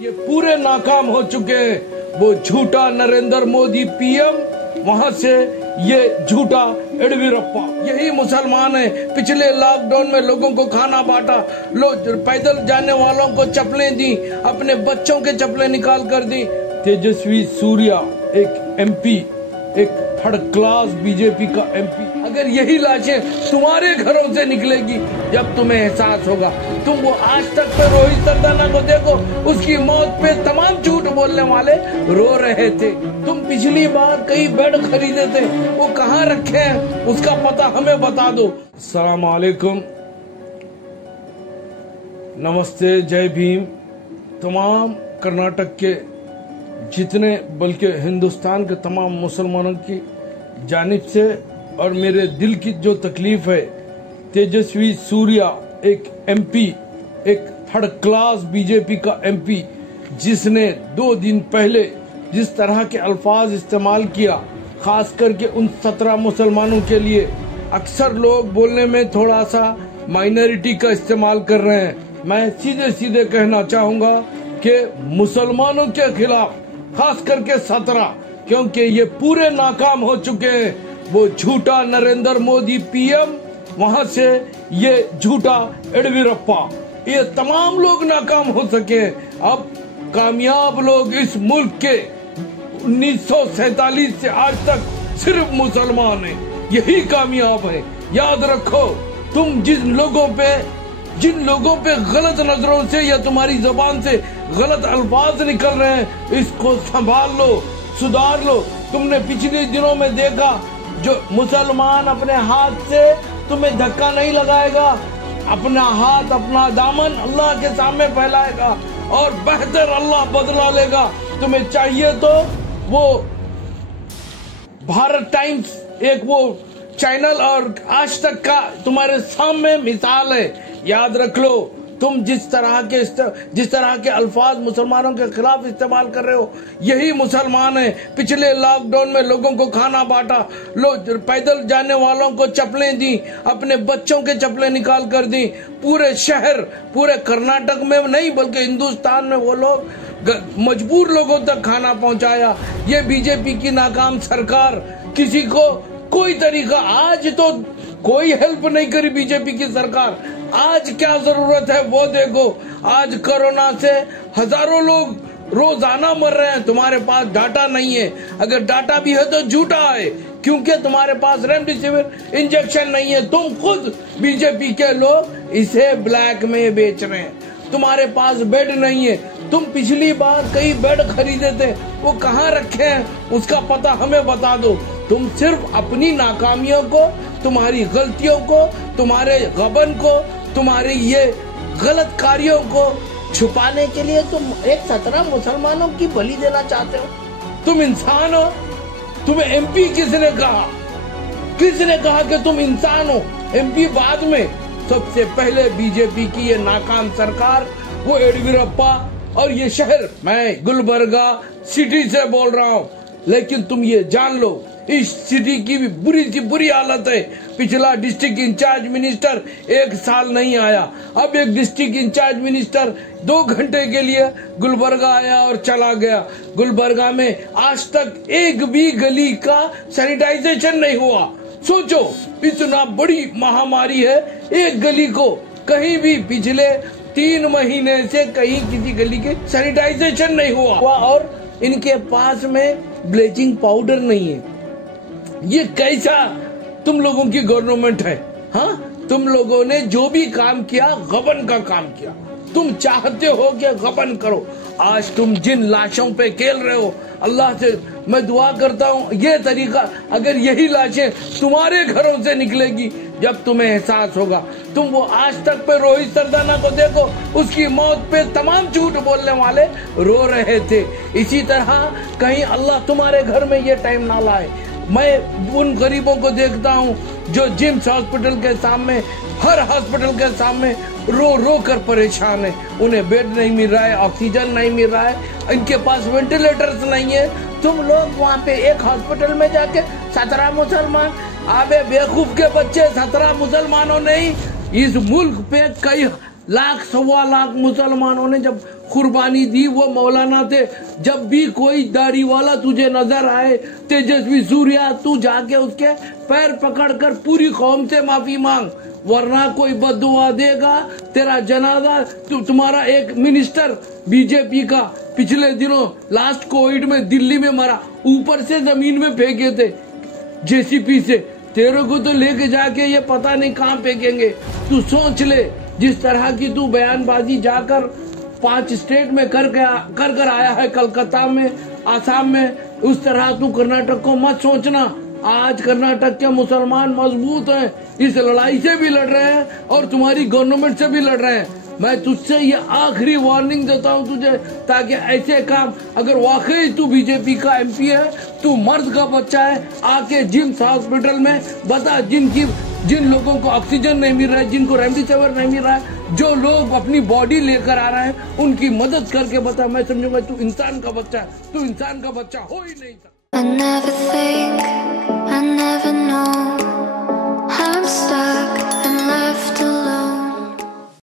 ये पूरे नाकाम हो चुके हैं। वो झूठा नरेंद्र मोदी पीएम, वहां से ये झूठा येडियुरप्पा, यही मुसलमान है। पिछले लॉकडाउन में लोगों को खाना बांटा, लोग पैदल जाने वालों को चप्पलें दी, अपने बच्चों के चप्पलें निकाल कर दी। तेजस्वी सूर्या एक एमपी, एक थर्ड क्लास बीजेपी का एमपी, अगर यही लाशें तुम्हारे घरों से निकलेगी, जब तुम्हें एहसास होगा। तुम वो आज तक पे रोहित सरदाना को देखो, उसकी मौत पे तमाम झूठ बोलने वाले रो रहे थे। तुम पिछली बार कई बेड खरीदे थे, वो कहाँ रखे हैं, उसका पता हमें बता दो। अस्सलाम वालेकुम, नमस्ते, जय भीम। तमाम कर्नाटक के जितने, बल्कि हिंदुस्तान के तमाम मुसलमानों की जानिब से और मेरे दिल की जो तकलीफ है, तेजस्वी सूर्या एक एमपी, एक थर्ड क्लास बीजेपी का एमपी, जिसने 2 दिन पहले जिस तरह के अल्फाज इस्तेमाल किया, खास करके उन 17 मुसलमानों के लिए। अक्सर लोग बोलने में थोड़ा सा माइनॉरिटी का इस्तेमाल कर रहे हैं। मैं सीधे सीधे कहना चाहूंगा कि मुसलमानों के खिलाफ, खास करके 17, क्योंकि ये पूरे नाकाम हो चुके हैं। वो झूठा नरेंद्र मोदी पीएम, वहां से ये झूठा येडियुरप्पा, ये तमाम लोग नाकाम हो सके। अब कामयाब लोग इस मुल्क के 1947 से आज तक सिर्फ मुसलमान हैं, यही कामयाब है। याद रखो, तुम जिन लोगों पे गलत नजरों से या तुम्हारी जुबान से गलत अल्फाज निकल रहे हैं, इसको संभाल लो, सुधार लो। तुमने पिछले दिनों में देखा, जो मुसलमान अपने हाथ से तुम्हें धक्का नहीं लगाएगा, अपना हाथ, अपना दामन अल्लाह के सामने फैलाएगा और बेहतर अल्लाह बदला लेगा। तुम्हें चाहिए तो वो भारत टाइम्स, एक वो चैनल और आज तक का तुम्हारे सामने मिसाल है। याद रख लो, तुम जिस तरह के अल्फाज मुसलमानों के खिलाफ इस्तेमाल कर रहे हो, यही मुसलमान है। पिछले लॉकडाउन में लोगों को खाना बांटा, लोग पैदल जाने वालों को चप्पलें दी, अपने बच्चों के चप्पलें निकाल कर दी। पूरे शहर, पूरे कर्नाटक में नहीं बल्कि हिंदुस्तान में वो लोग मजबूर लोगों तक खाना पहुंचाया। ये बीजेपी की नाकाम सरकार, किसी को कोई तरीका, आज तो कोई हेल्प नहीं करी बीजेपी की सरकार। आज क्या जरूरत है वो देखो। आज कोरोना से हजारों लोग रोजाना मर रहे हैं, तुम्हारे पास डाटा नहीं है। अगर डाटा भी है तो झूठा है, क्योंकि तुम्हारे पास रेमडेसिविर इंजेक्शन नहीं है। तुम खुद बीजेपी के लोग इसे ब्लैक में बेच रहे हैं। तुम्हारे पास बेड नहीं है। तुम पिछली बार कई बेड खरीदे थे, वो कहाँ रखे हैं, उसका पता हमें बता दो। तुम सिर्फ अपनी नाकामियों को, तुम्हारी गलतियों को, तुम्हारे गबन को, तुम्हारे ये गलत कार्यों को छुपाने के लिए तुम एक 17 मुसलमानों की बलि देना चाहते हो। तुम इंसान हो? तुम्हें एमपी किसने कहा? किसने कहा कि तुम इंसान हो? एमपी बाद में। सबसे पहले बीजेपी की ये नाकाम सरकार, वो येडियुरप्पा और ये शहर, मैं गुलबर्गा सिटी से बोल रहा हूँ, लेकिन तुम ये जान लो, इस सिटी की भी बुरी सी बुरी हालत है। पिछला डिस्ट्रिक्ट इंचार्ज मिनिस्टर 1 साल नहीं आया। अब एक डिस्ट्रिक्ट इंचार्ज मिनिस्टर 2 घंटे के लिए गुलबर्गा आया और चला गया। गुलबर्गा में आज तक एक भी गली का सैनिटाइजेशन नहीं हुआ। सोचो, इतना बड़ी महामारी है, एक गली को कहीं भी पिछले 3 महीने से कहीं किसी गली के सैनिटाइजेशन नहीं हुआ और इनके पास में ब्लीचिंग पाउडर नहीं है। ये कैसा तुम लोगों की गवर्नमेंट है? हाँ, तुम लोगों ने जो भी काम किया, गबन का काम किया। तुम चाहते हो कि गबन करो। आज तुम जिन लाशों पे खेल रहे हो, अल्लाह से मैं दुआ करता हूँ, ये तरीका, अगर यही लाशें तुम्हारे घरों से निकलेगी, जब तुम्हें एहसास होगा। तुम वो आज तक पे रोहित सरदाना को देखो, उसकी मौत पे तमाम झूठ बोलने वाले रो रहे थे। इसी तरह कहीं अल्लाह तुम्हारे घर में ये टाइम ना लाए। मैं उन गरीबों को देखता हूँ जो जिम्स हॉस्पिटल के सामने, हर हॉस्पिटल के सामने रो रो कर परेशान है। उन्हें बेड नहीं मिल रहा है, ऑक्सीजन नहीं मिल रहा है, इनके पास वेंटिलेटर्स नहीं है। तुम लोग वहाँ पे एक हॉस्पिटल में जाके 17 मुसलमान, आबे बेवकूफ के बच्चे, 17 मुसलमानों ने ही इस मुल्क पे कई लाख, 1.25 लाख मुसलमानों ने जब कुर्बानी दी वो मौलाना थे। जब भी कोई दाढ़ी वाला तुझे नजर आए, तेजस्वी सूर्या, तू जाके उसके पैर पकड़कर पूरी कौम से माफी मांग, वरना कोई बद्दुआ देगा। तेरा जनाजा तुम्हारा एक मिनिस्टर बीजेपी का पिछले दिनों लास्ट कोविड में दिल्ली में मरा, ऊपर से जमीन में फेंके थे जेसीपी से। तेरे को तो लेके जाके ये पता नहीं कहाँ फेंकेंगे। तू सोच ले, जिस तरह की तू बयानबाजी जाकर 5 स्टेट में कर आया है, कलकत्ता में, आसाम में, उस तरह तू कर्नाटक को मत सोचना। आज कर्नाटक के मुसलमान मजबूत हैं, इस लड़ाई से भी लड़ रहे हैं और तुम्हारी गवर्नमेंट से भी लड़ रहे हैं। मैं तुझसे ये आखिरी वार्निंग देता हूँ तुझे, ताकि ऐसे काम, अगर वाकई तू बीजेपी का एमपी है, तू मर्द का बच्चा है, आके जिम्स हॉस्पिटल में बता, जिन लोगों को ऑक्सीजन नहीं मिल रहा है, जिनको रेमडेसिविर नहीं मिल रहा है, जो लोग अपनी बॉडी लेकर आ रहे हैं, उनकी मदद करके बता। मैं समझूंगा तू इंसान का बच्चा है, तू इंसान का बच्चा हो ही नहीं सकता।